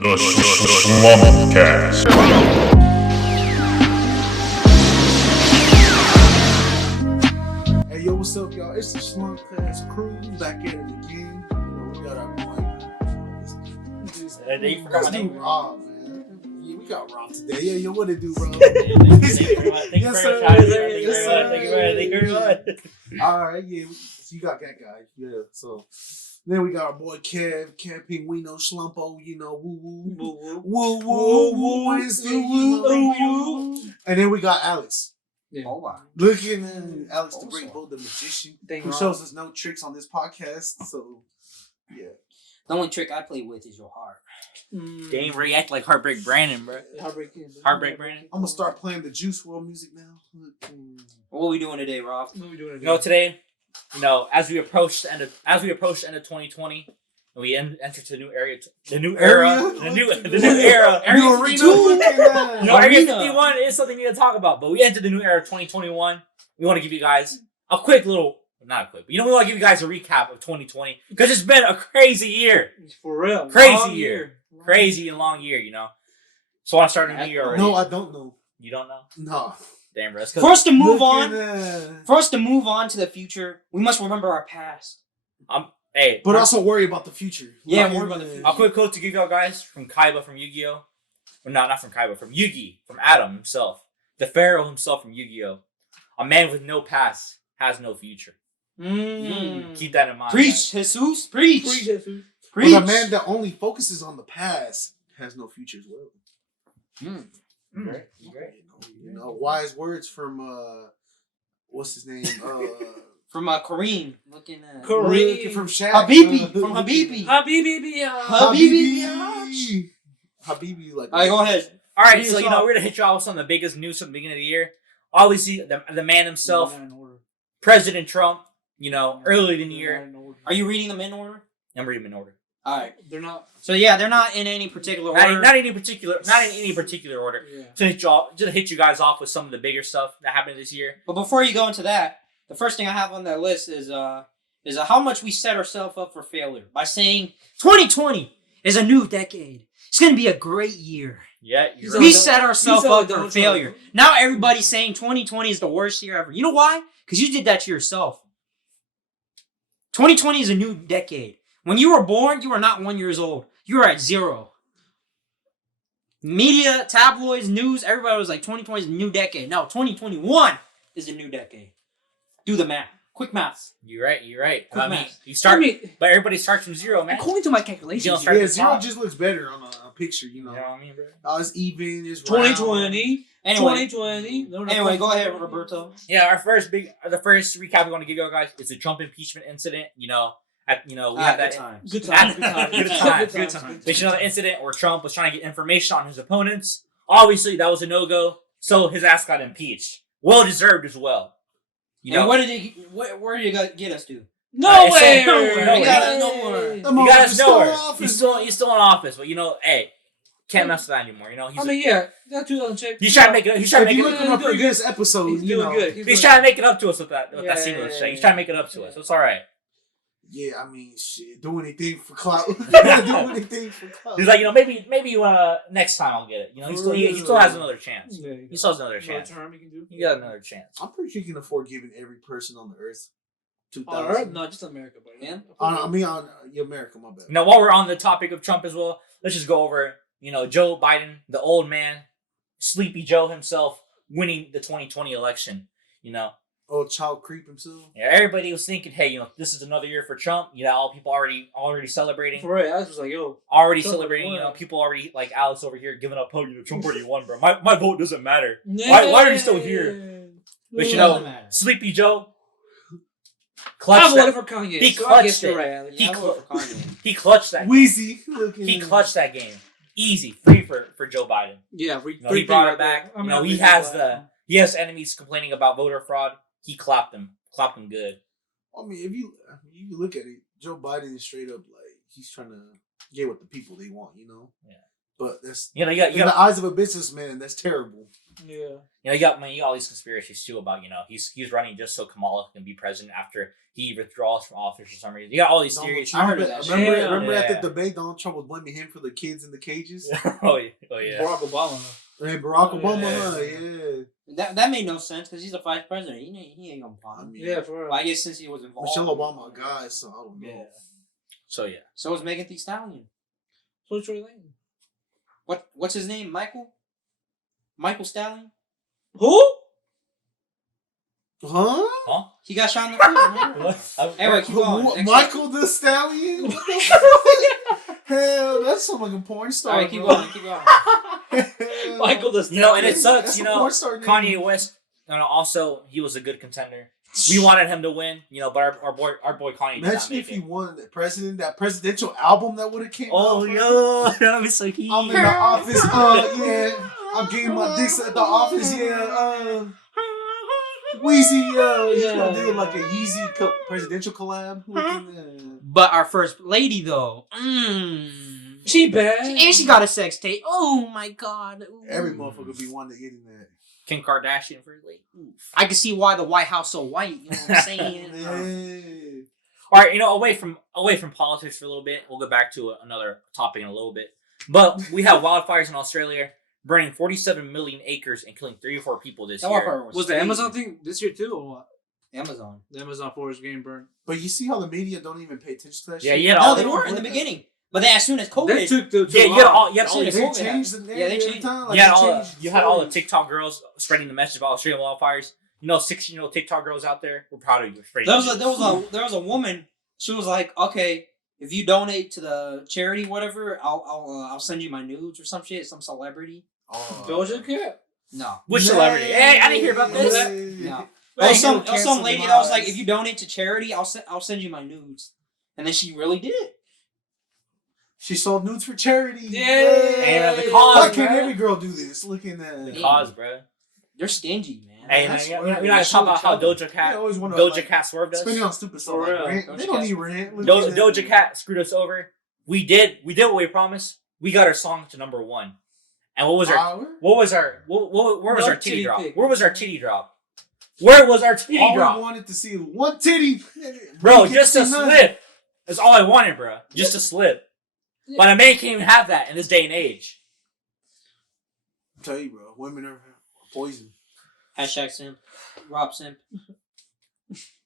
The Shlumpedcast. Hey, yo, what's up, y'all? It's the Shlumpedcast crew back at it again. You know, we got our boy. Let's do Rob, man. Yeah, we got Rob today. Yeah, yo, what it do, Rob? Thank you very much. All right, yeah. So you got that guy. Yeah, so then we got our boy Kev, Pinguino, Slumpo, you know, woo woo, it's the woo. And then we got Alex. Yeah. Oh, wow. Looking at Alex the Great Bull, the magician, who shows us no tricks on this podcast. So, yeah. The only trick I play with is your heart. They ain't react like Heartbreak Brandon, bro. Heartbreak Brandon. I'm gonna start playing the Juice WRLD music now. What are we doing today, Rob? Today, as we approach the end of 2020, and we enter the new era, the new era. New arena. Area 51 is something we need to talk about, but we entered the new era of 2021. We want to give you guys a quick little. Not quick, but we want to give you guys a recap of 2020 because it's been a crazy year. For real. Crazy year. Crazy and long year, So I want to start a new year already. No, I don't know. You don't know? No. Damn, bro. For us to move on to the future, we must remember our past. But also worry about the future. Yeah, worry about the future. A quick quote to give y'all guys from Kaiba from Yu-Gi-Oh! Well, no, not from Kaiba, from Yugi, from Adam himself. The Pharaoh himself from Yu-Gi-Oh! A man with no past has no future. Keep that in mind. Preach, guys. Jesus. Preach. But a man that only focuses on the past has no future as well. Great. You know, wise words from what's his name? From Kareem. Looking from Shaq. Habibi. From Habibi. Habibi. Like. All right, go ahead. All right, so we're gonna hit y'all with some of the biggest news from the beginning of the year. Obviously, the man himself, President Trump. Early in the year. Are you reading them in order? I'm reading them in order. All right, they're not. So yeah, they're not in any particular order. Not in any particular order. Yeah. To hit you guys off with some of the bigger stuff that happened this year. But before you go into that, the first thing I have on that list is how much we set ourselves up for failure by saying 2020 is a new decade. It's gonna be a great year. Yeah, we set ourselves up for failure. Now everybody's saying 2020 is the worst year ever. You know why? Because you did that to yourself. 2020 is a new decade. When you were born, you were not 1 year old. You were at 0. Media, tabloids, news, everybody was like 2020 is a new decade. No, 2021 is a new decade. Do the math. Quick math. You're right. Quick math. But everybody starts from 0, man. According to my calculations, 0 just looks better on a picture, You know what I mean, bro? It's even, it's 2020. Anyway, 2020. Go ahead, Roberto. Yeah, the first recap we want to give you guys is the Trump impeachment incident. We had that time. Good time. But the incident where Trump was trying to get information on his opponents. Obviously, that was a no-go. So his ass got impeached. Well deserved as well. And where did it get us to? Nowhere. You got us nowhere. He's still in office, but can't mess with that anymore. That's 2006. He's trying to make it. He's trying to make it looking up for this episode. He's doing good. He's trying to make it up to us with that seamless shit. He's trying to make it up to us. It's all right. Yeah, I mean, shit. Do anything for clout. He's like, maybe next time I'll get it. He still has another chance. He still has another chance. He got another chance. I'm pretty sure you can afford giving every person on the earth $2,000. No, just America, buddy. Yeah. On America, my bad. While we're on the topic of Trump as well, let's just go over, Joe Biden, the old man, Sleepy Joe himself, winning the 2020 election. Oh, child creep himself. Yeah, everybody was thinking, hey, this is another year for Trump. All people already celebrating. For real, I was just like, yo. Already celebrating. People already like Alex over here giving up. Oh, Trump already won, bro. My vote doesn't matter. Why are you still here? But Sleepy Joe. I voted for Kanye. He clutched it. He clutched that. Wheezy. He clutched that game. Easy, free for Joe Biden. Yeah, he brought it back. He has enemies complaining about voter fraud. He clapped them good. I mean, if you look at it, Joe Biden is straight up like he's trying to get what the people they want. Yeah. But that's You know, you in the got eyes of a businessman, that's terrible. Yeah. you got all these conspiracies too about he's running just so Kamala can be president after he withdraws from office for some reason. You got all these Donald theories. Trump, I heard of that shit. Remember at Yeah. the debate, Donald Trump was blaming him for the kids in the cages. oh yeah. Barack Obama. And Barack Obama, Yeah. yeah. That made no sense because he's a vice president. He ain't gonna I bother. mean, Yeah, for real. Well, I guess since he was involved. Michelle Obama, a guy, so I don't know. Yeah. So yeah. So is Megan Thee Stallion. So Troy Lane. What's his name? Michael Stallion. Who? Huh? Huh? He got shot in the foot. Remember? Anyway, keep going. Next Michael the Stallion? What the fuck? Hell, that's some like a porn star. All right, keep bro. going. Keep going. Hell. Michael the And it sucks, That's a Kanye porn star name. West. Also, he was a good contender. We wanted him to win, but our boy Kanye did not Imagine make if he it. won that presidential album that would have came out. Oh bro. yo, that was so cute. I'm in the office, yeah. I'm getting my dicks at the office, yeah. Weezy, he's gonna do like a Yeezy presidential collab. But our first lady, though, She bad. and she got a sex tape. Oh my god! Ooh. Every motherfucker be wanting to get in that. Kim Kardashian for like. I can see why the White House so white. You know what I'm saying? Yeah. All right, away from politics for a little bit. We'll go back to another topic in a little bit. But we have wildfires in Australia, burning 47 million acres and killing 3 or 4 people this That year. motherfucker Was the crazy. Amazon thing this year too, or what? Amazon. The Amazon forest getting burned. But you see how the media don't even pay attention to that Yeah, shit? you had No, all they the were in the beginning, but then as soon as COVID, They took the yeah, you had all the As soon as They COVID changed the Yeah, they narrative every changed- time. Like, you had they all changed you had all the stories. TikTok girls spreading the message about Australian wildfires. 16-year-old TikTok girls out there, we're proud of you. there was a woman. She was like, okay, if you donate to the charity, whatever, I'll send you my nudes or some shit. Some celebrity. Oh. Doja Cat. No. Which celebrity? Hey, I didn't hear about this. No. Well, It was some lady that was like, if if you donate to charity, I'll send you my nudes, and then she really did it. She sold nudes for charity. Yeah. The cause, Why can't bro. every girl do this? Look at that. The cause, bro. They're stingy, man. Hey, That's you where know, talk about how Doja They Cat, always want Doja Cat swerved us. spending on stupid stuff. For Like real. rent. Doja They don't Cat- need rent. Look at Doja that. Cat screwed us over. We did what we promised. We got our song to #1. And what was our Power? where was our titty titty drop? pic. Where was our titty drop? Where was our titty All we drop? wanted to see was one titty. Bro, We get just to a see none. slip. That's all I wanted, bro. Just a slip. But a man can't even have that in this day and age. I tell you, bro, women are poison. Hashtag simp. Rob simp.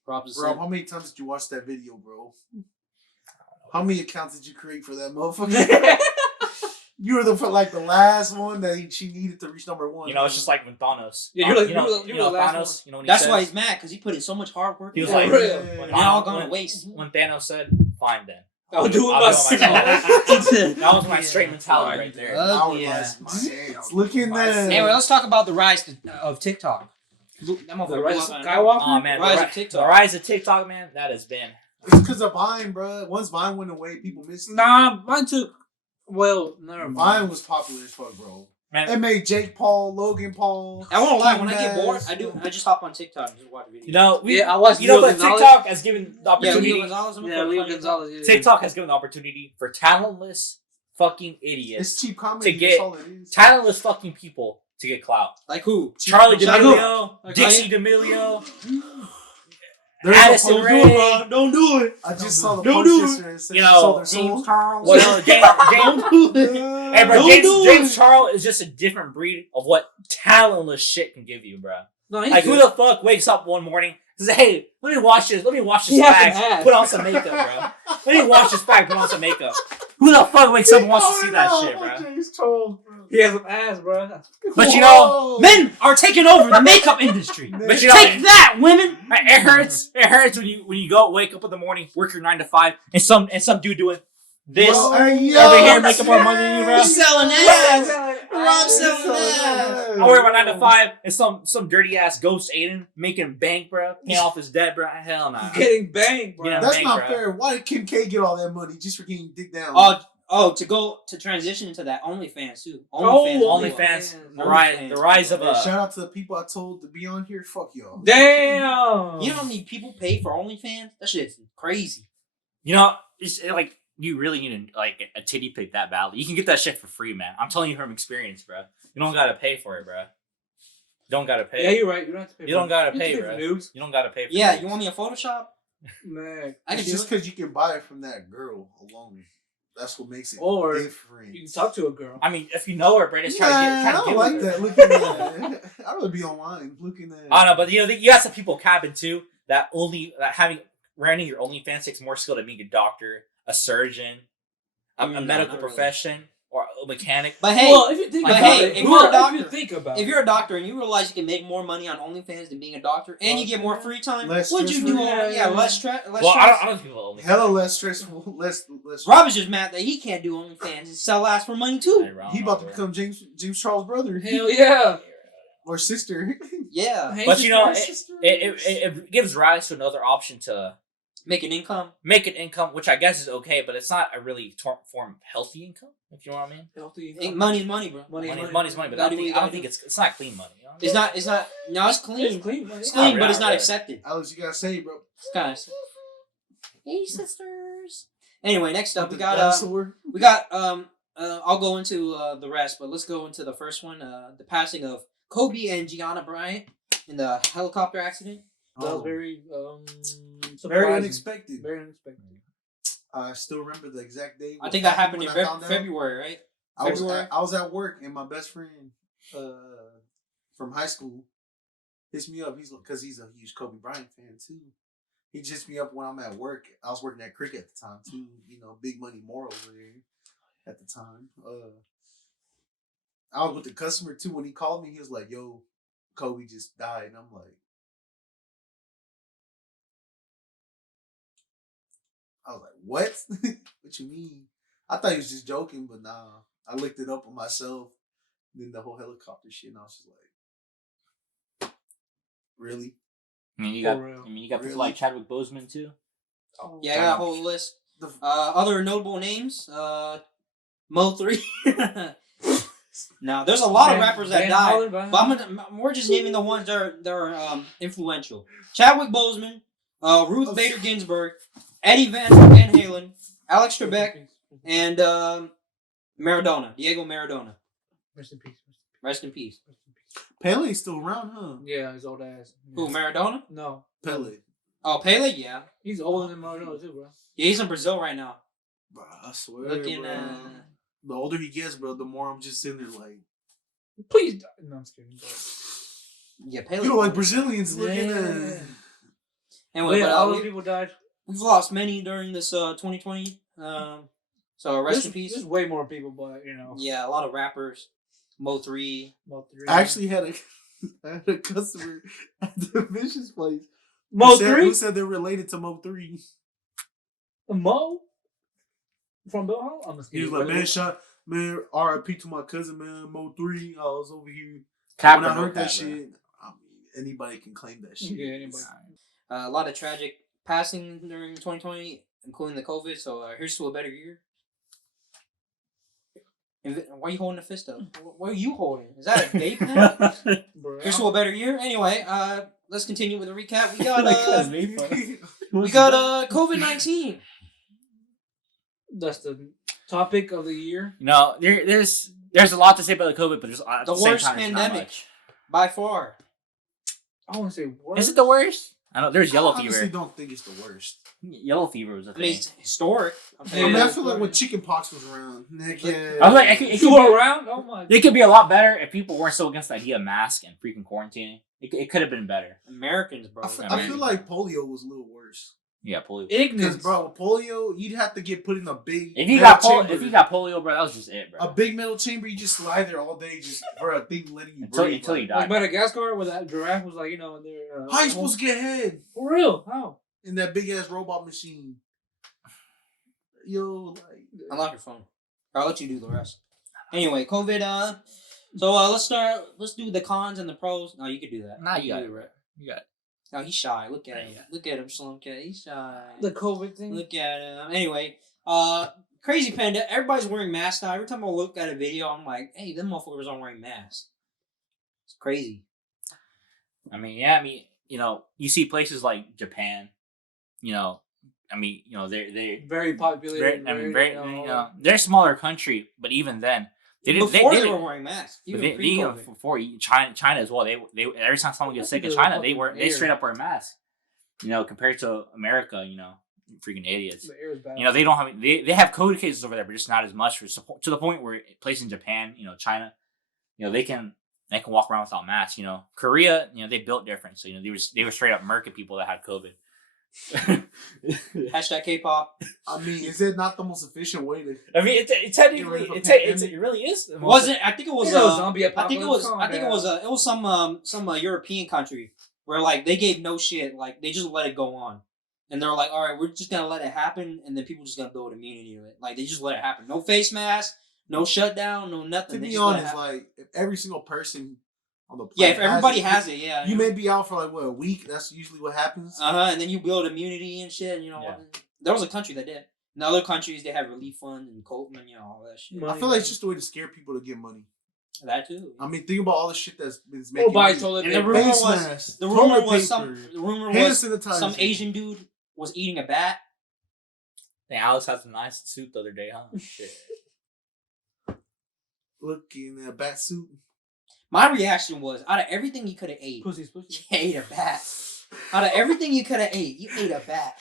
Rob the Bro, simp. how many times did you watch that video, bro? How many accounts did you create for that motherfucker? You were the last one that she needed to reach #1. It's just like when Thanos. Yeah, you're like- you know, you're the you know last Thanos. You know when he That's says, why he's mad, because he put in so much hard work. he was into like, For it. real. when Now all Thanos- gone to when- waste. When Thanos said, "Fine then." I'll do it I'll myself. That was my straight mentality right there. Hourglass in my hands. Look in there. Anyway, let's talk about the rise of TikTok. That motherfucker The rise blew of up. Skywalker? Oh man, Rise the of TikTok. The rise of TikTok, man. That has been. It's because of Vine, bro. Once Vine went away, people missed it. Nah, mine took. Well, never mind. Vine was popular as fuck, bro. Man, It made Jake Paul, Logan Paul. I won't lie, when I King get bored, Bass. I just hop on TikTok and just watch videos. you know, I watched you know, Leo but Gonzalez. TikTok has given the Yeah, opportunity. Leo Gonzalez. I'm Yeah, fucking Leo funny. Gonzalez. Yeah. TikTok has given the opportunity for talentless fucking idiots, It's cheap comedy. To get That's all it is. talentless fucking people to get clout. Like who? Charlie Like D'Amelio, Like Dixie D'Amelio, There's Addison a post- Rae. Don't do it. I just saw the Don't post do it. yesterday. It said You she know, sold her soul. Charles. Well, James, hey, bro, Don't do James it. Charles is just a different breed of what talentless shit can give you, bro. No, he's Like, who good. the fuck wakes up one morning and says, "Hey, let me wash this He has some bag, ass. put on some makeup, bro. Let me wash this bag, put on some makeup." Who the fuck wakes up and wants to see that shit, bro? James Charles, bro. He has some ass, bro. But you know, Men are taking over the makeup industry. but you know, Take that, women. it hurts. It hurts when you go wake up in the morning, work your 9 to 5, and some dude doing this Bro, hey, yo, over here making more money than you, bro. You selling ass. Rob selling ass. I work my 9 to 5, and some dirty ass ghost Aiden making bank, bro, paying off his debt, bro. Hell nah. Getting banged, bro. Yeah. That's Bank, not bro. fair. Why did Kim K get all that money just for getting dick down? To transition into that OnlyFans too. OnlyFans, the rise of Hey, shout out to the people I told to be on here. Fuck y'all. Damn. You know how many people pay for OnlyFans? That shit's crazy. you know, it's like you really need a titty pic that badly. You can get that shit for free, man. I'm telling you from experience, bro. You don't gotta pay for it, bro. You don't gotta pay. Yeah, you're right. You don't have to pay. You don't gotta pay, for bro. nudes. You don't gotta pay for Yeah, nudes. you want me a Photoshop? Man, I can It's do just it. because you can buy it from that girl alone. That's what makes it Or different. you can talk to a girl. I mean, if you know her, bro, just try I to don't get like with her. that. Looking at that. I'd rather be online looking at. I don't know, but you got some people capping too that running your OnlyFans takes more skill than being a doctor, a surgeon, a No, medical not really. profession, or a mechanic. But hey, Well, if you think but about hey, it, if you're a doctor- if you think about if it, you're a doctor and you realize you can make more money on OnlyFans than being a doctor, and you get more free time, Less what'd you stress do? free. Less stress. Less Well, stress. I don't think people Hella less stressful. Less. Rob is just mad that he can't do OnlyFans and sell ass for money too. He about to become James Charles' brother. hell yeah. Or sister. Yeah, Hey, But you know, Sisters. it gives rise to another option to make an income. make an income, which I guess is okay, but it's not a really form of healthy income, if you know what I mean. Healthy. Money's money, bro. Money's money, but Gotta I do what you don't gotta think do. it's not clean money. You know? It's not. No, it's clean. It's clean money. It's clean, Not but it's really, not right. accepted. Alex, you gotta say, bro. It's kind of. Hey, sisters. Anyway, next up we The got dinosaur. I'll go into the rest, but let's go into the first one. The passing of Kobe and Gianna Bryant in the helicopter accident. That was Oh, very very surprising. unexpected. Very unexpected. I still remember the exact day. I think that happened in when I found out. February, right? I was February? I was at work and my best friend from high school hits me up. Because he's a huge Kobe Bryant fan too. He hits me up when I'm at work. I was working at Cricket at the time too. You know, big money more over there at the time. I was with the customer too. When he called me, he was like, "Yo, Kobe just died," and I'm like, I was like, "What? What you mean?" I thought he was just joking, but nah. I looked it up on myself. Then the whole helicopter shit, and I was just like, "Really?" I mean, you For got real. people Really? like Chadwick Boseman too. Oh, Yeah, I got a whole list. The Other notable names. Mo3. Now, there's a lot of rappers that died. But we're just naming the ones that are influential. Chadwick Boseman, Ruth Bader Ginsburg, Eddie Van Halen, Alex Trebek, and Maradona, Diego Maradona. Rest in peace. Rest in peace. Pele's still around, huh? Yeah, his old ass. Who, Maradona? No. Pele. Oh, Pele, yeah. He's older than Maradona too, bro. Yeah, he's in Brazil right now. Bro, I swear, Looking bro. The older he gets, bro, the more I'm just sitting there like, Please. No, I'm just kidding. Yeah, Pele. you know, like Brazilians looking Yeah. at. Anyway, Yeah, but, all those people died. we've lost many during this 2020. So rest in peace. There's way more people, but you know. Yeah, a lot of rappers. Mo3. About three. I actually had a customer at the Vicious place. Mo who 3? said they're related to Mo 3. Mo? From Bill Hall? I'm just He was kidding. like, man, RIP to my cousin, man, Mo 3. I was over here. Cap when or I no heard that cap, bro? shit, I mean, anybody can claim that shit. Yeah, anybody. A lot of tragic passing during 2020, including the COVID. So here's to a better year. Why are you holding the fist up? What are you holding? Is that a vape pen? Bro. Here's to a better year. Anyway, let's continue with the recap. We got Like, COVID-19. That's the topic of the year. You know, there's a lot to say about the COVID, but there's at The the same worst time, there's not pandemic. much. By far. I want to say worst. Is it the worst? I know there's yellow I honestly fever. don't think it's the worst. Yellow fever was a I mean, thing. it's historic. I'm I saying. mean, I Yeah. feel like when chickenpox was around, nigga. I was like, it You could were be, around? Oh my. it could be a lot better if people weren't so against the idea of mask and freaking quarantining. It could have been better. Americans, bro. I feel like polio was a little worse. Yeah, polio. Because, Ignorance. bro, polio, you'd have to get put in a big If you metal got chamber. if you got polio, bro, that was just it, bro. a big metal chamber, you just lie there all day just for a thing letting you Until breathe. you like, die. Like Madagascar, where that giraffe was like, you know, in there. how you supposed to get head For real? How? in that big ass robot machine? Yo, like, Unlock your phone. I'll let you do the rest. Anyway, COVID. So let's do the cons and the pros. No, you could do that. Nah, you got do it, bro. You got it. No, he's shy. Look at him. Yeah. Look at him, Shlumpedcast. He's shy. The COVID thing? Look at him. Anyway, crazy panda. Everybody's wearing masks now. Every time I look at a video, I'm like, hey, them motherfuckers aren't wearing masks. It's crazy. You know, you see places like Japan, you know, I mean, they Very populated. they're a smaller country, but even then, they were wearing masks. Even pre-COVID. Before China as well. They every time someone gets sick in China, they straight up wear masks. Compared to America, freaking idiots. The air is bad. They don't have they have COVID cases over there, but just not as much to the point where places in Japan, China, they can walk around without masks. Korea, they built different, so they were straight up murking people that had COVID. Hashtag K-pop. I mean, is it not the most efficient way to? I mean, it really is. Wasn't I think it was zombie I think apocalypse. it was some European country where like they gave no shit, like they just let it go on, and they're like, all right, we're just gonna let it happen, and then people just gonna build immunity to it. Like they just let it happen. No face mask, no shutdown, no nothing. To be honest, like if every single person on the planet if everybody has it, you may be out for like a week. That's usually what happens. And then you build immunity and shit. There was a country that did. In other countries, they have relief fund and Coleman, all that shit. I feel like it's just a way to scare people to get money. That too. I mean, think about all the shit that's making. The rumor was some Asian dude was eating a bat. Hey, Alex had some nice soup the other day, huh? Shit. Looking at a bat soup. My reaction was, out of everything you could have ate, pussy. You ate a bat. Out of everything you could have ate, you ate a bat.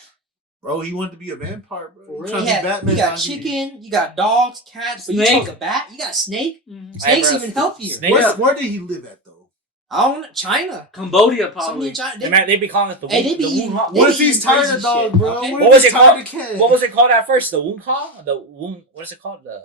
Bro, he wanted to be a vampire, bro. You got chicken, you got dogs, cats, but you chose a bat. You got a snake. Mm-hmm. Snake's even healthier. Where did he live at though? I don't know. China, Cambodia, probably. They be calling it the Wuhan. What if he's tired of dog, bro? Okay. What was it called? What was it called at first? The Wuhan? What is it called? The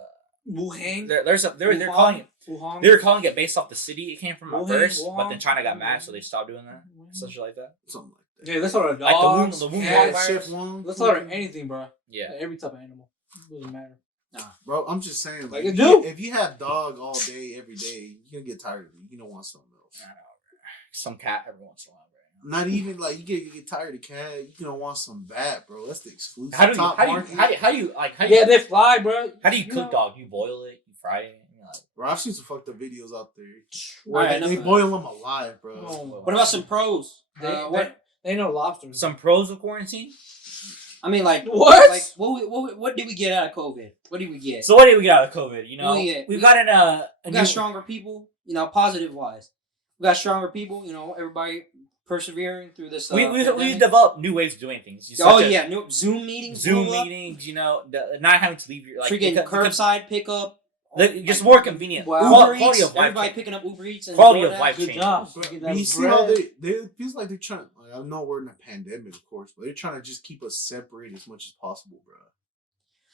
Wuhan. They're calling it. Wuhan. They were calling it based off the city it came from at first, but then China got mad, so they stopped doing that. Something like that. Something like that. Yeah, let's order dogs, like the Wuhan virus. Let's order anything, bro. Yeah, every type of animal. It doesn't matter. Nah, bro, I'm just saying, like, if you have dog all day, every day, you're gonna get tired of it. You don't want something else. I know, some cat every once in a while, bro. Not even like you get tired of cat. You don't want some bat, bro. That's the exclusive. How do you they fly, bro. How do you cook dog? You boil it, you fry it. Bro, I've seen some fucked up videos out there where they boil them alive, bro. What about some pros? They know lobsters. Some pros of quarantine? I mean, like what? Like what did we get out of COVID? What did we get? So what did we get out of COVID? We got stronger people. Positive wise, we got stronger people. Everybody persevering through this. We developed new ways of doing things. New Zoom meetings. Not having to leave your freaking curbside pickup. Just more convenient. Wow. Quality of life. Everybody picking up Uber Eats. And quality of life changes. You see how they feels like they're trying. I know we're in a pandemic, of course, but they're trying to just keep us separated as much as possible, bro.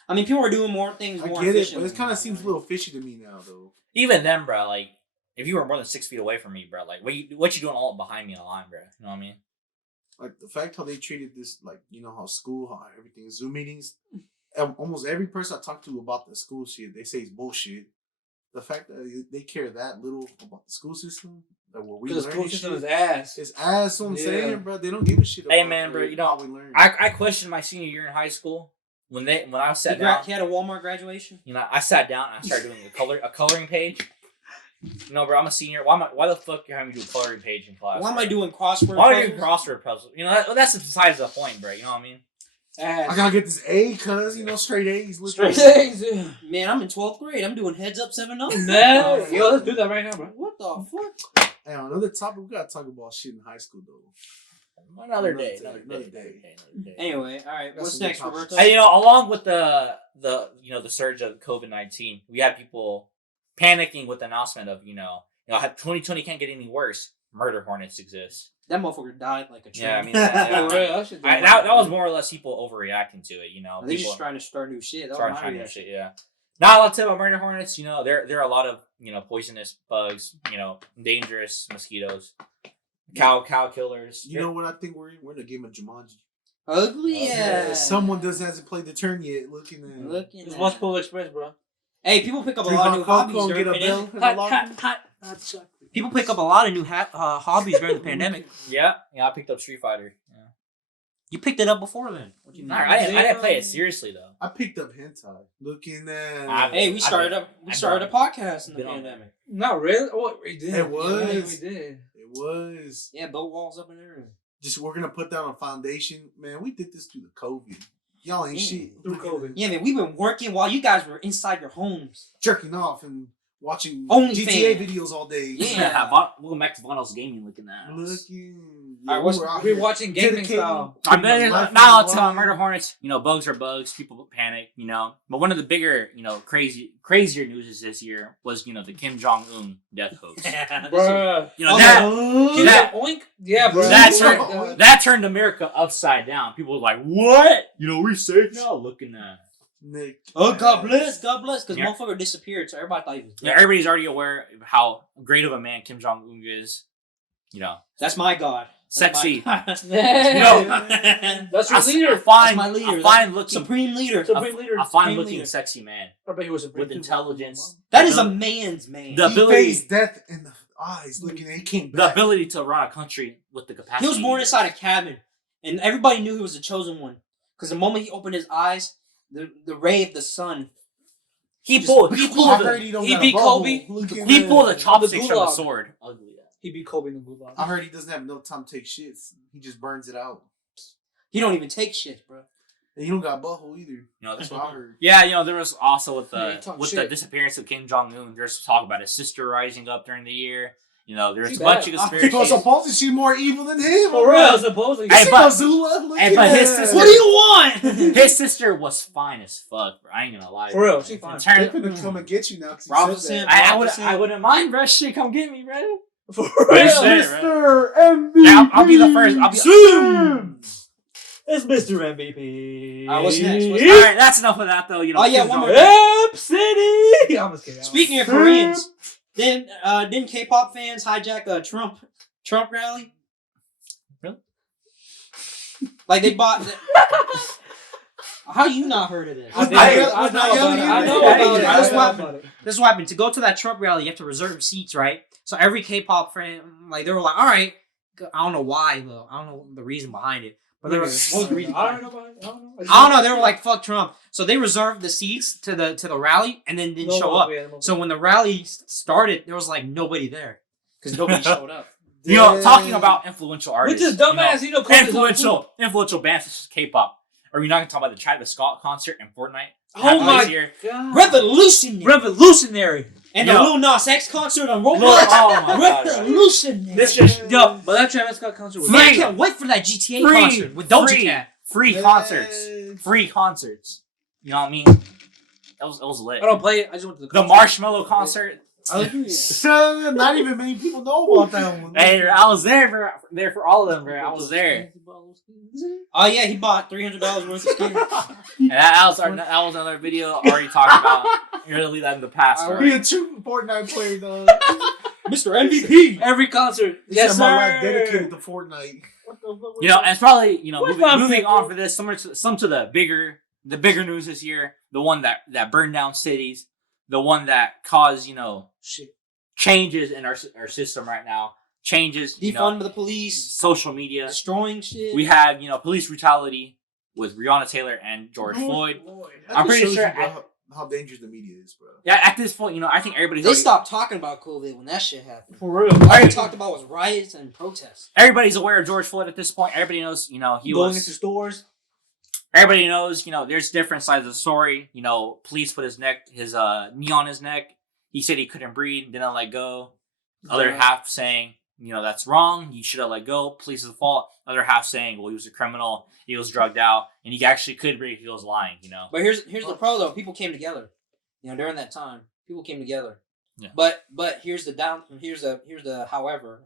I mean, people are doing more things. I get it, but it kind of seems a little fishy to me now, though. Even then, bro, like if you were more than 6 feet away from me, bro, like what you doing all behind me in the line, bro? You know what I mean? Like the fact how they treated this, like how school, how everything, Zoom meetings. Almost every person I talk to about the school shit, they say it's bullshit. The fact that they care that little about the school system, that what we learn, the school system is ass. It's ass. What I'm saying, bro. They don't give a shit about. Hey, man, bro. How we learn. I questioned my senior year in high school when I sat down. He had a Walmart graduation. I sat down and I started doing a coloring page. No, bro, I'm a senior. Why the fuck you having me do a coloring page in class? Why am I doing crossword? Why are you doing crossword puzzles? That's besides the point, bro. You know what I mean? I gotta get this A, cuz, straight A's. Straight A's, yeah. Man, I'm in 12th grade. I'm doing heads up 7-0. No. Yo, let's do that right now, bro. What the fuck? Hey, on another topic, we gotta talk about shit in high school, though. Another day. Anyway, all right. What's next, Roberto? Hey, along with the surge of COVID-19, we had people panicking with the announcement of 2020 can't get any worse. Murder hornets exist. That motherfucker died like a tree. Yeah, I mean, that was more or less people overreacting to it. They're just trying to start new shit. New shit, yeah. Not a lot to say about murder hornets. There are a lot of poisonous bugs. Dangerous mosquitoes, cow killers. You know what I think we're in a game of Jumanji. Ugly, yeah. Someone hasn't played the turn yet. Just watch Polar Express, bro. Hey, people pick up a lot of new hobbies during the pandemic. People pick up a lot of new hobbies during the pandemic. Yeah, I picked up Street Fighter. Yeah. You picked it up before then. What do you mean? I didn't play it seriously though. I picked up hentai. Looking at. Hey, we started a podcast in the pandemic. Not really. Oh, we did. It was. Yeah, we did. It was. Yeah, boat walls up in there. We're gonna put down a foundation, man. We did this through the COVID. Y'all ain't shit. Through COVID. Yeah, man, we've been working while you guys were inside your homes. Jerking off and watching Only GTA fan. videos all day. Yeah. Welcome back to Vonel's Gaming looking at. Looking. Alright, what's- we were out We're here watching gaming dedicating- style. I'm Living life now on the to line. Murder Hornets. Bugs are bugs. People panic. But one of the bigger, crazier news this year was, the Kim Jong Un death hoax. Bruh. That Oink? Yeah, bro. that turned America upside down. People were like, "What? We safe now?" Looking at. Nick. Oh, God bless, because Yeah. motherfucker disappeared, so everybody thought he was dead. Yeah, everybody's already aware of how great of a man Kim Jong Un is. That's my god. That's Sexy. my god. That's your leader. Fine, my leader. a fine looking, Supreme leader. Supreme leader. a fine Supreme looking, leader. sexy man I bet he was a with intelligence. That is a man's man. The He ability- faced death in the eyes, looking at. He came The back. ability to run a country with the capacity. He was born inside a cabin, and everybody knew he was the chosen one. Because the moment he opened his eyes, the ray of the sun. He pulled I heard he don't got a beat bubble. Kobe. Look at He that. pulled the chopsticks from the gulag. sword. Ugly. He beat Kobe in the gulag. I heard he doesn't have no time to take shits. He just burns it out. He don't even take shit, bro. And he don't got butthole either. That's That's what I heard. Yeah, there was also with Yeah, the he talked the shit. disappearance of Kim Jong Un. There's talk about his sister rising up during the year. There's She a bunch bad. of So conspiracies. supposedly she's more evil than him. For real, supposedly. Hey, You see but- Missoula? Look hey, at but his that. sister- What do you want? His sister was fine as fuck, bro. I ain't gonna lie. For real, bro. she fine. In terms- They're gonna come and get you now. 'Cause you Robert said Sam. that. I wouldn't mind, bro. Shit, come get me, bro. For Real. real. Mr. MVP. Yeah, I'll be the first. I'll be. It's Mr. MVP. What's next? What's All right, that's enough of that, though. Oh, yeah, Kim one Jong- more. Rap City. I'm just kidding. Speaking of Koreans, didn't K-pop fans hijack a Trump rally? Really? Like they bought. How you not heard of this? I know I about know it. I know about about it. it. That's I know what about it. This is what happened. To go to that Trump rally, you have to reserve seats, right? So every K-pop fan, they were like, all right. I don't know why, though. I don't know the reason behind it. But there was, what was the reason? I don't know about it. I don't know. I don't know. They were like, fuck Trump. So they reserved the seats to the rally and then didn't show up. So when the rally started, there was like nobody there. Because nobody showed up. talking about influential artists. Which is dumbass, influential bands such as K-pop. Are we not gonna talk about the Travis Scott concert in Fortnite? Oh happened my this year? God. Revolutionary. And the Yo. Lil Nas X concert on Look, Roblox. oh my god. bro. Revolutionary. This just But that Travis Scott concert was Man, I Free. can't wait for that GTA Free. concert with Doja Free. Cat. free Yes. concerts. Free concerts. You know what I mean? It was lit. I don't play it. I just went to the The concert. Marshmallow concert. So, not even many people know about that one. Hey, I was there for all of them, bro. I was there. Oh yeah, he bought $300 worth of skin. And that was another video already talked about. You're gonna leave that in the past. I'll Right? be a true Fortnite player, dog. Mr. MVP. Every concert. He Yes, said sir. my life dedicated to Fortnite. And it's probably What's up, moving people? on for this. Some to the bigger news this year. The one that burned down cities. The one that caused Shit. changes in our system right now. Changes. Defund the police. Social media. Destroying shit. We have police brutality with Breonna Taylor and George Floyd. I'm pretty sure How dangerous the media is, bro. Yeah, at this point, I think everybody's They already- stopped talking about COVID when that shit happened. For real. All they talked about was riots and protests. Everybody's aware of George Floyd at this point. Everybody knows, he Going was. into stores. Everybody knows, there's different sides of the story. Police put his knee on his neck. He said he couldn't breathe, didn't let go. Other half saying, that's wrong. He should have let go. Police's fault. Other half saying, well, he was a criminal. He was drugged out, and he actually could breathe. He was lying. But here's the pro though. People came together. During that time, people came together. Yeah. But here's the however.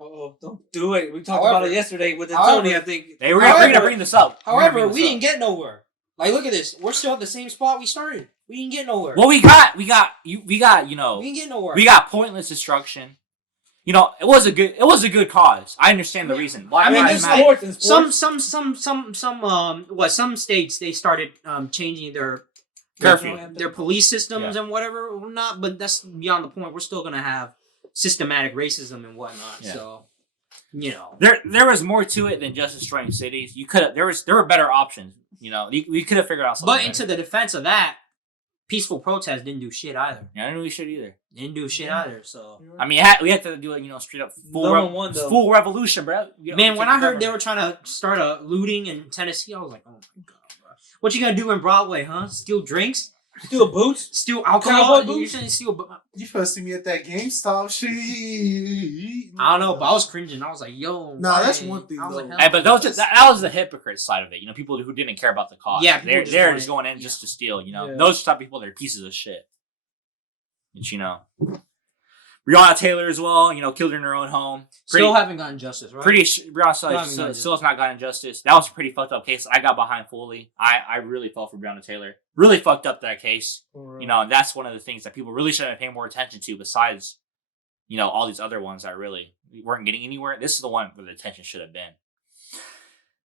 Oh, don't do it. We talked However- about it yesterday with however- Tony, I think. Hey, we're However- gonna bring this up. However, we didn't get nowhere. Like, look at this. We're still at the same spot we started. We didn't get nowhere. Well, we got we didn't get nowhere. we got pointless destruction. It was a good cause. I understand the reason. Black I mean, Lives there's Matter. some states they started changing their Curfew. their police systems and whatever not, but that's beyond the point. We're still gonna have systematic racism and whatnot. Yeah. So There was more to it than just destroying cities. There were better options. We could have figured out something. but better. into the defense of that, peaceful protest didn't do shit either. I didn't really should either. Didn't do shit either. So I mean, we had to do it. Straight up Number one, though. full revolution, bro. man, when I heard they were trying to start a looting in Tennessee, I was like, oh my god, bro. What you gonna do in Broadway, huh? Steal drinks? Steal boots? Steal alcohol? Cowboy You boots? shouldn't steal. You first see me at that GameStop shit. I don't know, but I was cringing. I was like, yo. Nah, that's why? one thing, I was though. like, Hey, but hell that was the hypocrite side of it. You know, people who didn't care about the cause. Yeah, people they're just just wanted- going in just to steal. You know, Yeah. those type of people, they're pieces of shit. But you know, Breonna Taylor as well. You know, killed her in her own home. Still haven't gotten justice, right? Breonna Still haven't still, gotten still has not gotten justice. That was a pretty fucked up case. I got behind fully. I really fell for Breonna Taylor. Really fucked up that case. You know, and that's one of the things that people really should have paid more attention to. Besides, you know, all these other ones that really weren't getting anywhere. This is the one where the attention should have been.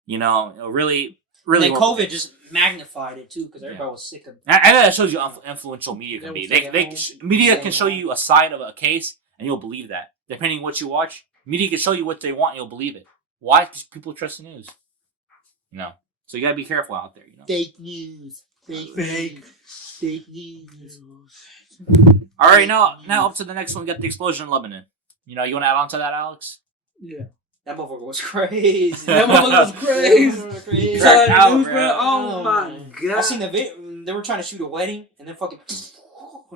You know, really. And then horrible COVID case. just magnified it too because everybody was sick of it. And that shows you how influential media can Yeah, be. we'll take it home. Media Yeah. can show you a side of a case, and you'll believe that. Depending on what you watch, media can show you what they want, and you'll believe it. Why? Because people trust the news. You know, so you gotta be careful out there. You know. Fake news. Fake. news. All right, now up to the next one. We got the explosion in Lebanon. You know, you want to add on to that, Alex? Yeah. That motherfucker was crazy. That motherfucker was crazy. That motherfucker was crazy. You saw that Cracked news, out, bro? bro. Oh my god. I seen the video. They were trying to shoot a wedding, and then fucking.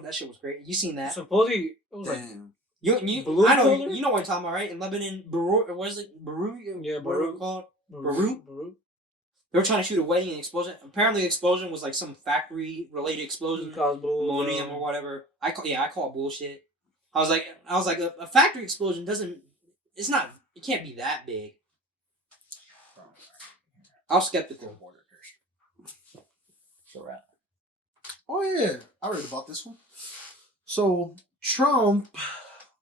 That shit was crazy. You seen that? Supposedly, it was like, Damn. You Balloon I know holder? you know what I'm talking about, right? In Lebanon, Beirut, what is it? Beirut? Yeah, What are Beirut. it called? Beirut? They were trying to shoot a wedding and explosion. Apparently, the explosion was like some factory-related explosion, ammonium or whatever. I call it bullshit. I was like, a factory explosion doesn't. It's not. It can't be that big. I was skeptical. So right. Oh yeah, I read about this one. So Trump,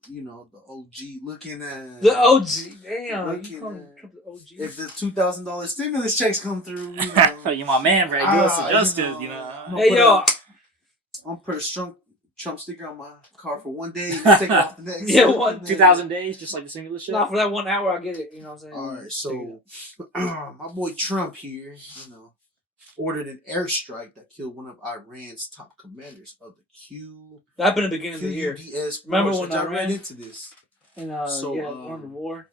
you know, the OG, looking at The OG. Damn. Looking You call at- Trump the OG? if the $2,000 stimulus checks come through, you know, You my man, bro. Do us some justice, you know. Hey, yo. I'm put a Trump sticker on my car for one day and take it off the next. Yeah, one- 2,000 days, just like the stimulus shit. Nah, for that 1 hour, I get it. You know what I'm saying? All right, so my boy Trump here, you know, ordered an airstrike that killed one of Iran's top commanders of the That happened at the beginning of the year. QUDS Remember force, when which I read Iran- into this. And So, yeah, won the war.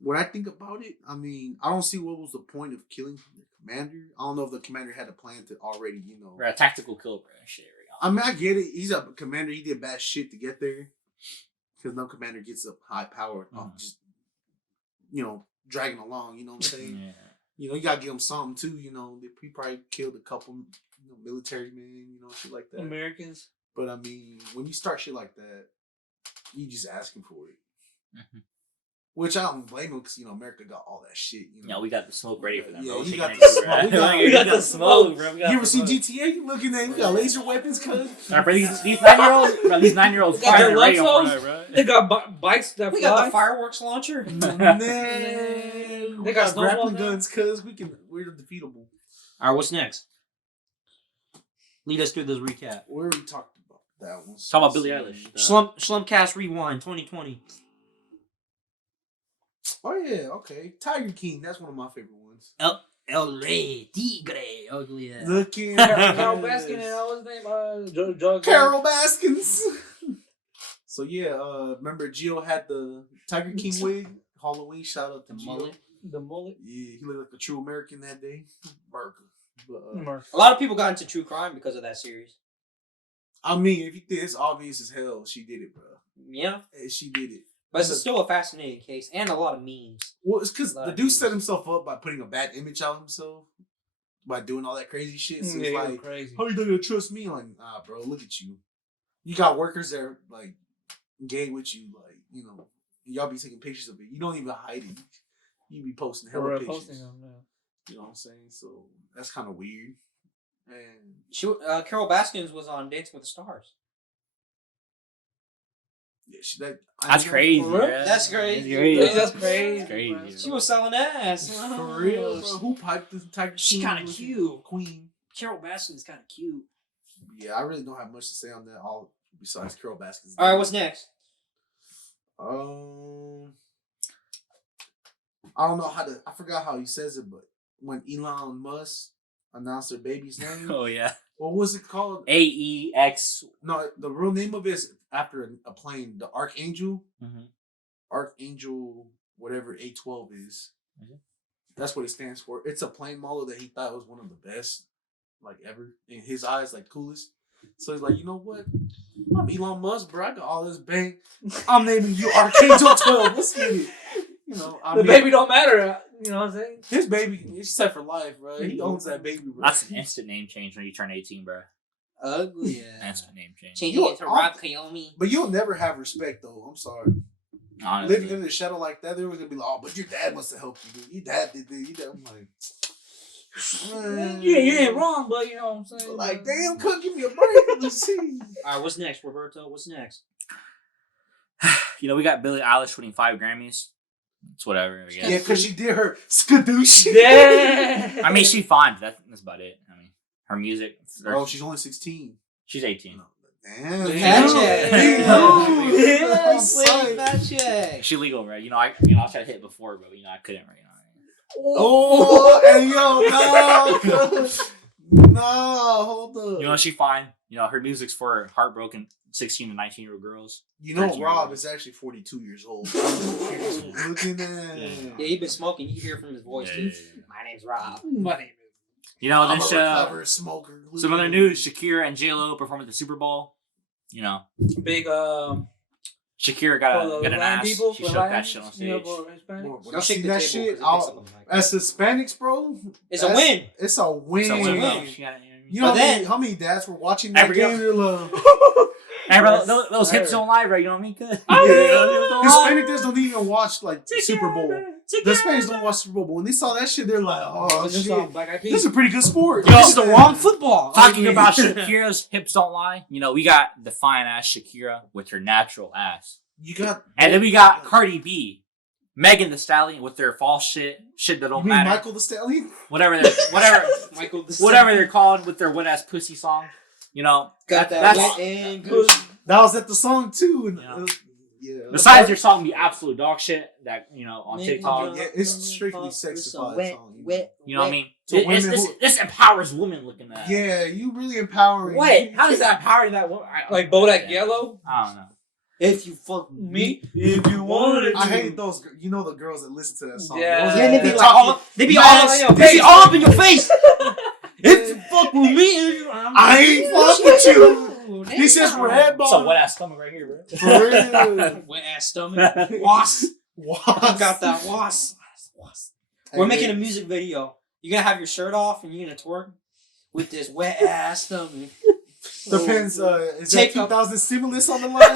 When I think about it, I mean, I don't see what was the point of killing the commander. I don't know if the commander had a plan to already, you know. Bro, a tactical kill, bro. Shit, I mean, I get it. He's a commander. He did bad shit to get there. Because no commander gets up high power off just, you know, dragging along. You know what I'm saying? Yeah. You know, you gotta give him something too. You know, he probably killed a couple, you know, military men. You know, shit like that. Americans. But I mean, when you start shit like that, you just asking for it. Mm-hmm. Which I don't blame him because you know America got all that shit. You know, Yeah, we got the smoke ready for them, Yeah, bro. you Taking got it the easy, smoke. bro. We got the smoke, bro. you ever seen GTA? You looking at? We got laser weapons, cuz. Alright, bro, these 9-year-olds, bro, these 9-year-olds They got firing their ready on Luxos? fire, bro. They got bikes that We fly. got the fireworks launcher. Man, They we got got grappling snowballs now? guns, cuz we're defeatable. All right, what's next? Lead us through this recap. We already talked about that one. Talk about Billie Eilish. Shlumpcast Rewind 2020. Oh yeah, okay. Tiger King, that's one of my favorite ones. El Rey Tigre. Ugly ass. Looking Carol Baskin and what's his name? Joe Carol Baskins. So yeah, remember Gio had the Tiger King wig? Halloween, shout out to The Gio. mullet. The mullet. Yeah, he looked like a true American that day. America. But, A lot of people got into true crime because of that series. I mean, if you think it's obvious as hell, she did it, bro. Yeah, She did it. but it's still a fascinating case and a lot of memes. Well, it's because A lot the of dude things. set himself up by putting a bad image out of himself by doing all that crazy shit. So it's like, crazy. how you gonna trust me? Like, nah, bro, look at you. You got workers that are like gay with you, like, you know, y'all be taking pictures of it. You don't even hide it. You be posting hella We're pictures. posting them now. You know what I'm saying? So that's kind of weird. And Carol Baskins was on Dancing with the Stars. yeah, That's crazy, For real? bro. That's crazy. That's crazy. That's crazy. She was selling ass. For real, bro. Who piped the Tiger She King kinda was cute. Queen. Carol Baskins kind of cute. Yeah, I really don't have much to say on that. All besides Carol Baskins. All right, what's next? I don't know how to. I forgot how he says it, but when Elon Musk announced their baby's name, Oh, yeah. what was it called? AEX. No, the real name of it is after a plane, the Archangel. Mhm. Archangel, whatever A12 is. Mhm. That's what it stands for. It's a plane model that he thought was one of the best. like ever in his eyes, like coolest. So he's like, you know what? I'm Elon Musk, bro. I got all this bank. I'm naming you Archangel 12. Let's get it. You know, The baby don't matter. You know what I'm saying? His baby is set for life, bro. He owns that baby, bro. That's an instant name change when you turn 18, bro. Ugly. Instant name change. Changing it to Rob Kayomi. But you'll never have respect, though. I'm sorry. Honestly. Living in the shadow like that, they were gonna be like, "Oh, but your dad must have helped you, dude. Your dad did this. Your dad." I'm like, Yeah, you ain't wrong, but you know what I'm saying? like, damn, cook, give me a break. Let's see. All right, what's next, Roberto? What's next? You know, we got Billie Eilish winning 5 Grammys. It's whatever, I guess. Yeah, because she did her skadoosh. Yeah. I mean, she's fine. That's about it. I mean, her music. Oh, she's only 16. She's 18. Damn. Fat Damn. check. She legal, right? I tried to hit before, but I couldn't, right? Oh, hey, yo, no. No, hold up. She fine. Her music's for heartbroken 16 to 19-year-old girls. Rob is actually 42 years old. Look at that. Yeah, he's been smoking. You hear from his voice. Yeah. My name's Rob. My name is. Then I'm a recovered smoker. some other news: Shakira and J-Lo performed at the Super Bowl. Big, Shakira got an ass. People, She shook that shit on stage. Y'all see that shit? As Hispanics, bro, It's a win. It's a win. So win. when she got it, You know how many dads were watching that Every- game? They're like, Hey, bro, those hips don't lie, bro. You know what I mean? Hispanic dads don't even watch like Super Bowl. The Hispanics don't watch Super Bowl, but when they saw that shit, they're like, "Oh shit, this is a pretty good sport." Yo, This is the wrong football. Talking about Shakira's hips don't lie. We got the fine ass Shakira with her natural ass. You got, And then we got Cardi B, Megan Thee Stallion with their false shit that you don't mean matter. Michael the Stallion? Whatever Michael they're called with their wet ass pussy song. Got that that's wet and good. That was at the song too. And, Yeah. yeah. Besides your song be absolute dog shit that on TikTok. Yeah, it's strictly sexified song. You know what I mean? So women This empowers women looking at. Yeah, you really empowering. What? How does that empower that woman? Like Bodak Yellow? I don't know. If you fuck Me? if you wanted to. I hate those. The girls that listen to that song. Yeah. Those- Yeah, they be they're like talking- they be Mass- all up in your face. If you fuck with me, I ain't fuck with you. He says red It's a wet ball. ass stomach right here, bro. For real. Wet ass stomach. Was. Wow. Got that was. We're making a music video. You're gonna have your shirt off and you're gonna twerk with this wet ass stomach. Depends. Is Take that a- 2000 stimulus on the line?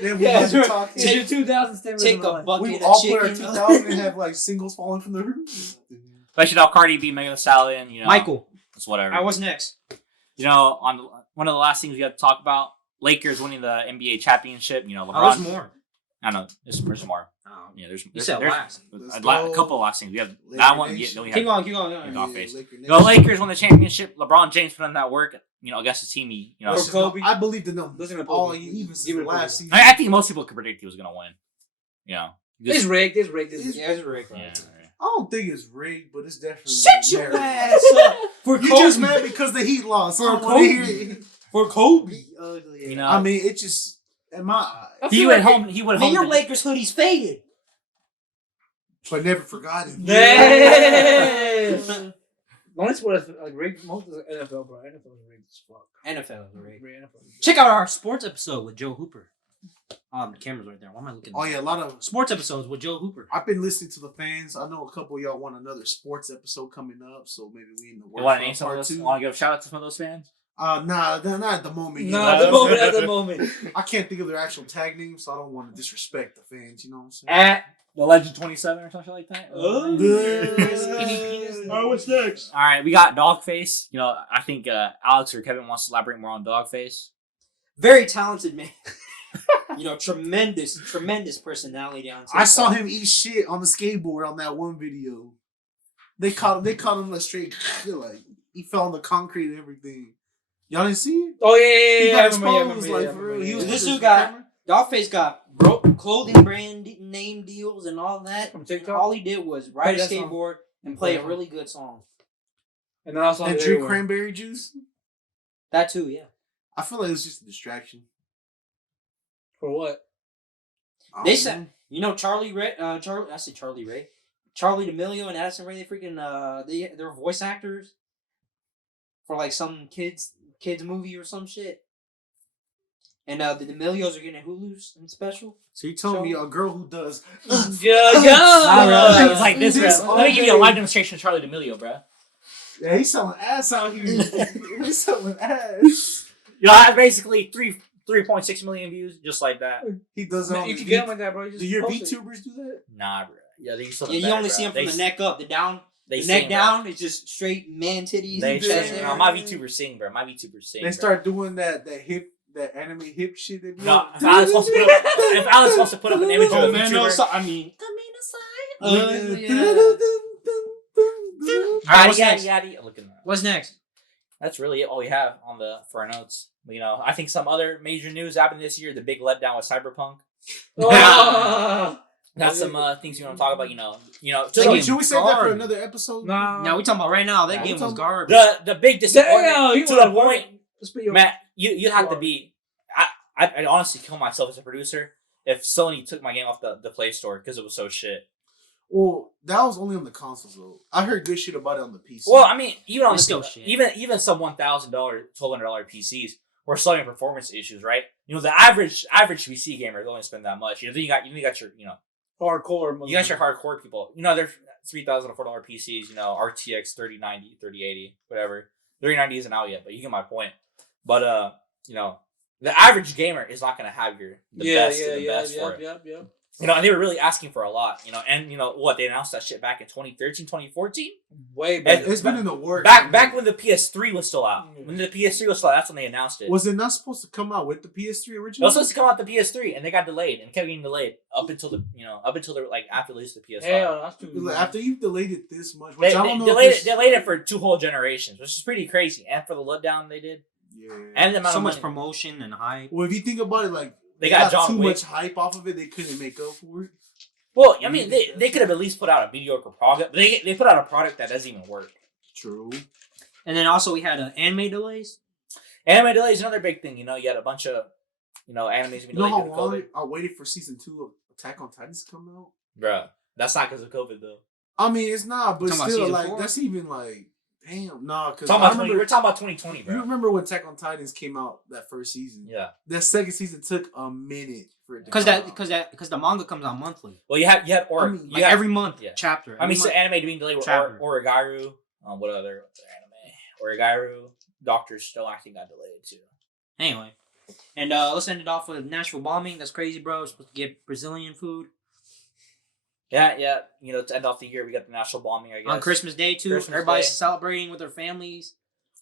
Then we Yeah, have to sure. talk. It's your 2000 stimulus. Take a We bucket all of put our chicken. 2000 and have like singles falling from the roof. But Cardi B, Megan Thee Stallion, Michael. it's whatever. Alright, what's next? On one of the last things we have to talk about, Lakers winning the NBA championship. LeBron. There's more. I know there's more. Oh. Yeah, there's said last. Let's a go. couple of last things. We have Laker that one. Yeah, Nation. then we Keep have going. Dog face. Laker the Nation. Lakers won the championship. LeBron James put in that work. Against his team. Or Kobe. I believe the number. Listen to All Pookie. even Give since it a last Pookie. season. I think most people could predict he was gonna win. It's rigged. It's Yeah, it's Rick. Yeah. I don't think it's rigged, but it's definitely. Shut your narrative. ass up for You Kobe. just mad because the Heat lost. I For don't want to hear Kobe. it. For Kobe. Ugly. I mean, it just in my eyes, I He feel went like home. He went Man, home. your to- Lakers hoodie's faded. but never forgotten. Damn. Only sport that's like rigged. Most of the NFL, bro. NFL is rigged as fuck. NFL is rigged. NFL is rigged. Check out our sports episode with Joe Hooper. The camera's right there. Why am I looking? Oh yeah, a lot of. Sports episodes with Joe Hooper. I've been listening to the fans. I know a couple of y'all want another sports episode coming up, so maybe we in the You works want to for name some of part those? two. Want to give a shout out to some of those fans? Nah, they're not at the moment. No, yet. at the moment, at the moment. I can't think of their actual tag names, so I don't want to disrespect the fans. You know what I'm saying? At The Legend 27 or something like that. Alright, what's next? All right, we got Dogface. I think Alex or Kevin wants to elaborate more on Dogface. Very talented man. Tremendous personality on TikTok. I saw him eat shit on the skateboard on that one video. They caught him like straight like he fell on the concrete and everything. Y'all didn't see it? oh yeah, He yeah, got yeah, I exposed, remember, like yeah, I for remember, real. yeah, He was yeah. This with dude the got- camera. Dogface got clothing brand name deals and all that. From TikTok? All he did was ride Play a that song. skateboard and play a really good song. And then also and drink cranberry juice. That too, yeah. I feel like it's just a distraction. For what? I They don't said, know. Charlie D'Amelio and Addison Ray, they freaking they're voice actors. for like some kids movie or some shit. And the D'Amelios are getting a Hulu's special. So you telling me a girl who does It's like this, This bro. Let me give you a all live day. demonstration of Charlie D'Amelio, bro. Yeah, he's selling ass out here. He's selling ass. You know, I have basically 3.6 million views, just like that. He does it Man, on if his you get beat. them like that, bro, you just Do your post it. VTubers do that? Nah, bro. Yeah, they still Yeah, you only see them from the neck up. The down, They the neck sing, down is just straight man titties. They and chest sing. hair. No, my VTubers sing, bro. My VTubers sing. They bro. start doing that anime hip shit. They do. No, if Alex wants to put up an image of a VTuber, I mean, yada yada yada. Look at that. what's next? That's really it, all we have for our notes. You know, I think some other major news happened this year. The big letdown with Cyberpunk. Oh. Got some things you want to talk about. You know. So That should we save that for garbage. another episode? Nah. Now we talking about right now. That Nah, game we was talking- garbage. The big disappointment Damn, to the point, Spit your Matt. You have to be. I'd honestly kill myself as a producer if Sony took my game off the Play Store because it was so shit. Well, that was only on the consoles though. I heard good shit about it on the PC. Well, I mean, even on It's the, still shit. even some $1,000, $1,200 PCs were starting performance issues, right? You know, the average PC gamer don't spend that much. You know, then you got your hardcore. you got your hardcore people. You know, they're $3,000 or $4 PCs. You know, RTX 3090, 3080, whatever. 3090 isn't out yet, but you get my point. But you know, the average gamer is not going to have the best for it. Yeah. You know, and they were really asking for a lot. You know, and you know what? They announced that shit back in 2013, 2014. Way better. it's been in the works. Back when the PS3 was still out. When the PS3 was still out, that's when they announced it. Was it not supposed to come out with the PS3 It originally? was supposed to come out the PS3, and they got delayed, and kept getting delayed up until the like after the release of the PS5. Hell, that's too. Like, after you've delayed it this much, which They I don't know. delayed if delayed it for 2 whole generations, which is pretty crazy. And for the letdown they did, Yeah. and the amount So of much money promotion and hype. Well, if you think about it, like they got too John Wick. much hype off of it, they couldn't make up for it. Well, I mean, they could have at least put out a mediocre product, but they put out a product that doesn't even work. True. And then also we had anime delays. Anime delay is another big thing. You know, you had a bunch of animes being You know delayed how due to long COVID. I waited for season 2 of Attack on Titan to come out? Bruh, that's not because of COVID though. I mean, it's not, but Talking about still, season like 4? that's even like, damn, nah. Because We're talking about 2020, You bro. remember when Attack on Titans came out that first season? Yeah. That second season took a minute for it to Because come out. because the manga comes out monthly. Well, you have I mean, Like every month, yeah. chapter. I mean, Every so month. anime being delayed with Chapter. Origairu. What other anime? Origairu. Doctor Stone actually got delayed too. Anyway. And let's end it off with Nashville bombing. That's crazy, bro. We're supposed to get Brazilian food. Yeah. You know, to end off the year, we got the national bombing. I guess On Christmas Day, too. Christmas Everybody's Day. celebrating with their families.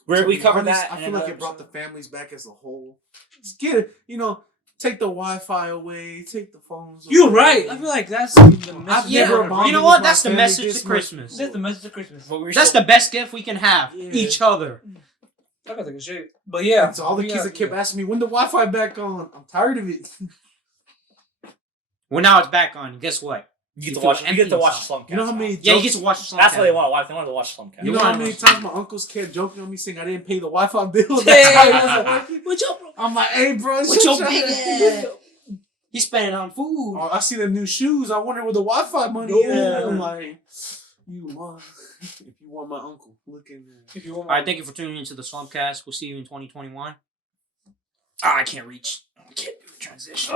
we To be covered honest, that. I in feel like another it brought the episode. families back as a whole. Just get it, take the Wi-Fi away, take the phones. You're away. right. I feel like that's the message. never of bonded You know with what? my That's the family message this to much Christmas. before. That's the message of Christmas. But we were That's still- the best gift we can have. Yeah. Each other. I gotta take a shit. But yeah. So all the kids that kept asking me, when the Wi-Fi back on? I'm tired of it. Well, now it's back on. Guess what? You get to feel watch. You empty get to watch inside. Slumpcast. You know how now. many? Yeah, you jokes- get to watch the That's what they want to watch. They want to watch Slumpcast. You know You how wanna many watch times my uncles kept joking on me saying I didn't pay the Wi-Fi bill? Yeah. What's up, bro? I'm like, hey, bro, What's shut your big ass? He's spending on food. Oh, I see them new shoes. I wonder where the Wi-Fi money No. is. I'm like, if you want my uncle, look in there. If you want All right, thank you for tuning into the Slumpcast. We'll see you in 2021. I can't reach. I can't do a transition.